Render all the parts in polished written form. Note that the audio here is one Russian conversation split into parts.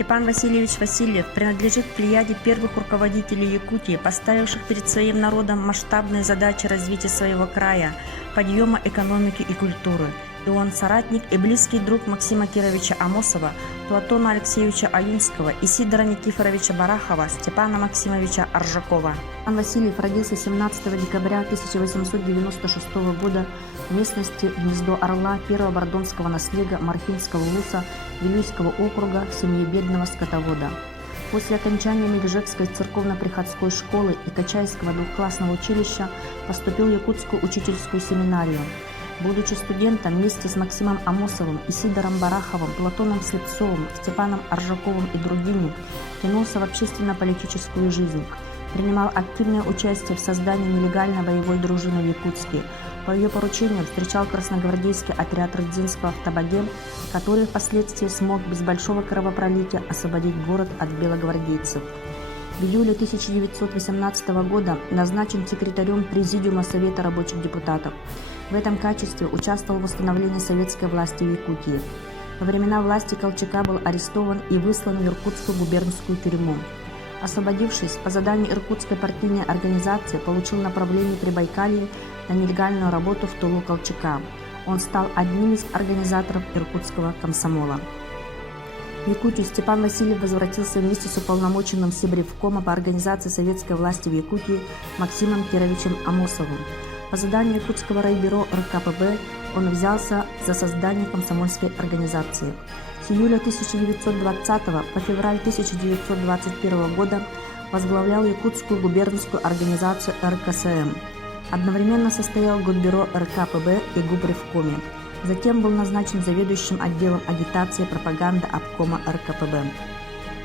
Степан Васильевич Васильев принадлежит к плеяде первых руководителей Якутии, поставивших перед своим народом масштабные задачи развития своего края, подъема экономики и культуры. И он соратник и близкий друг Максима Кировича Амосова, Платона Алексеевича Аюнского, Исидора Никифоровича Барахова, Степана Максимовича Аржакова. Степан Васильев родился 17 декабря 1896 года в местности Гнездо Орла первого бордонского наслега Марфинского улуса Вилюйского округа в семье бедного скотовода. После окончания Мележекской церковно-приходской школы и Качайского двухклассного училища поступил в Якутскую учительскую семинарию. Будучи студентом, вместе с Максимом Амосовым, Исидором Бараховым, Платоном Слепцовым, Степаном Аржаковым и другими, втянулся в общественно-политическую жизнь. Принимал активное участие в создании нелегальной боевой дружины в Якутске. По ее поручению встречал красногвардейский отряд Рыдзинского в Табаге, который впоследствии смог без большого кровопролития освободить город от белогвардейцев. В июле 1918 года назначен секретарем Президиума Совета рабочих депутатов. В этом качестве участвовал в восстановлении советской власти в Якутии. Во времена власти Колчака был арестован и выслан в Иркутскую губернскую тюрьму. Освободившись, по заданию Иркутской партийной организации получил направление при Байкалье на нелегальную работу в тылу Колчака. Он стал одним из организаторов Иркутского комсомола. В Якутию Степан Васильев возвратился вместе с уполномоченным Сибревкома по организации советской власти в Якутии Максимом Кировичем Амосовым. По заданию Якутского райбюро РКПБ он взялся за создание комсомольской организации. С июля 1920 по февраль 1921 года возглавлял Якутскую губернскую организацию РКСМ. Одновременно состоял в Гудбюро РКПБ и Губревкоме. Затем был назначен заведующим отделом агитации и пропаганды обкома РКПБ.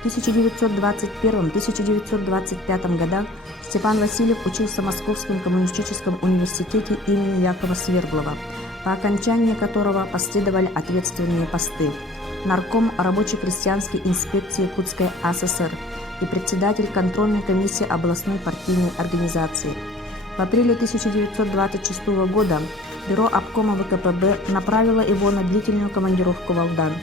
В 1921-1925 годах Степан Васильев учился в Московском коммунистическом университете имени Якова Свердлова, по окончании которого последовали ответственные посты: нарком рабоче-крестьянской инспекции Якутской АССР и председатель контрольной комиссии областной партийной организации. В апреле 1926 года бюро обкома ВКПБ направило его на длительную командировку в Алдан.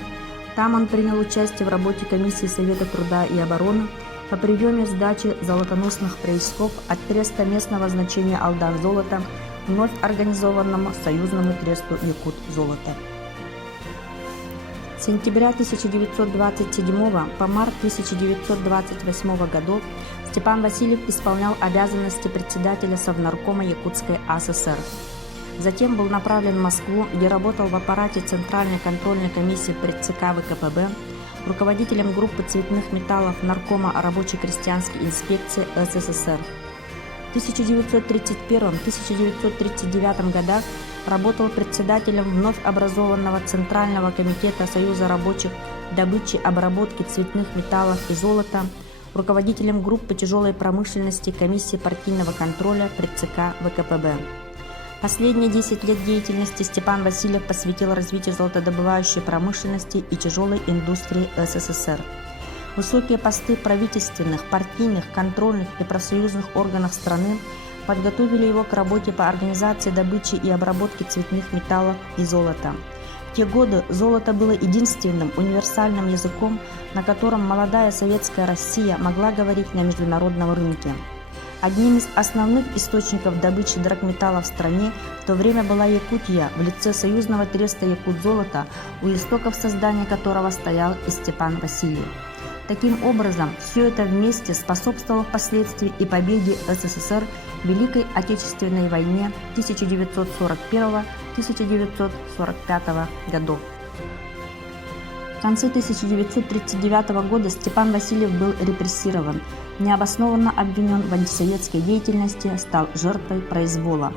Там он принял участие в работе комиссии Совета труда и обороны по приеме сдачи золотоносных приисков от треста местного значения «Алдан золото» вновь организованному союзному тресту «Якут золото». С сентября 1927 по март 1928 годов Степан Васильев исполнял обязанности председателя Совнаркома Якутской АССР. Затем был направлен в Москву, где работал в аппарате Центральной контрольной комиссии при ЦК ВКПБ, руководителем группы цветных металлов Наркома рабоче-крестьянской инспекции СССР. В 1931-1939 годах работал председателем вновь образованного Центрального комитета Союза рабочих добычи, обработки цветных металлов и золота, руководителем группы тяжелой промышленности комиссии партийного контроля при ЦК ВКПБ. Последние 10 лет деятельности Степан Васильев посвятил развитию золотодобывающей промышленности и тяжелой индустрии СССР. Высокие посты правительственных, партийных, контрольных и профсоюзных органов страны подготовили его к работе по организации добычи и обработки цветных металлов и золота. В те годы золото было единственным универсальным языком, на котором молодая советская Россия могла говорить на международном рынке. Одним из основных источников добычи драгметаллов в стране в то время была Якутия в лице союзного треста «Якут-золото», у истоков создания которого стоял и Степан Васильев. Таким образом, все это вместе способствовало впоследствии и победе СССР в Великой Отечественной войне 1941-1945 годов. В конце 1939 года Степан Васильев был репрессирован, необоснованно обвинен в антисоветской деятельности, стал жертвой произвола.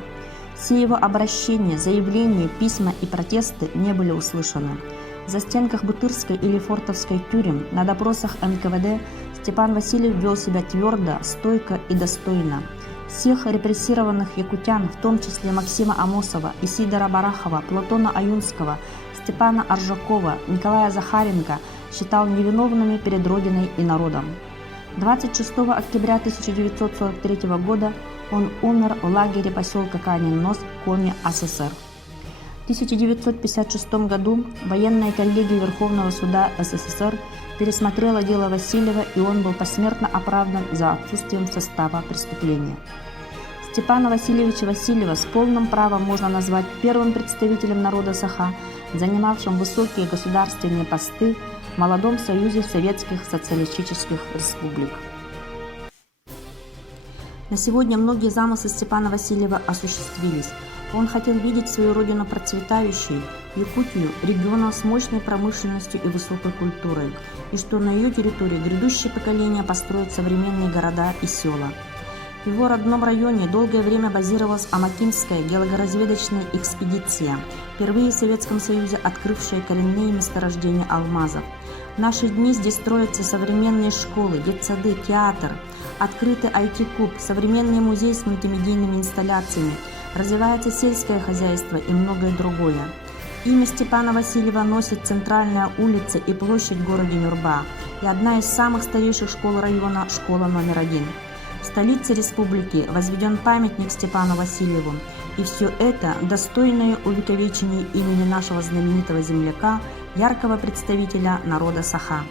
Все его обращения, заявления, письма и протесты не были услышаны. В застенках Бутырской и Лефортовской тюрем, на допросах НКВД Степан Васильев вел себя твердо, стойко и достойно. Всех репрессированных якутян, в том числе Максима Амосова, Исидора Барахова, Платона Аюнского, Степана Аржакова, Николая Захаренко, считал невиновными перед Родиной и народом. 26 октября 1943 года он умер в лагере поселка Канин-Нос, Коми, СССР. В 1956 году военная коллегия Верховного суда СССР пересмотрела дело Васильева, и он был посмертно оправдан за отсутствием состава преступления. Степана Васильевича Васильева с полным правом можно назвать первым представителем народа Саха, занимавшим высокие государственные посты в молодом союзе советских социалистических республик. На сегодня многие замыслы Степана Васильева осуществились. Он хотел видеть свою родину процветающей, Якутию – регионом с мощной промышленностью и высокой культурой, и что на ее территории грядущее поколение построит современные города и села. В его родном районе долгое время базировалась Амакинская геологоразведочная экспедиция, впервые в Советском Союзе открывшая коренные месторождения алмазов. В наши дни здесь строятся современные школы, детсады, театр, открытый IT-клуб, современный музей с мультимедийными инсталляциями, развивается сельское хозяйство и многое другое. Имя Степана Васильева носит центральная улица и площадь в городе Нюрба и одна из самых старейших школ района – школа номер 1. В столице республики возведен памятник Степану Васильеву, и все это достойное увековечения имени нашего знаменитого земляка, яркого представителя народа Саха.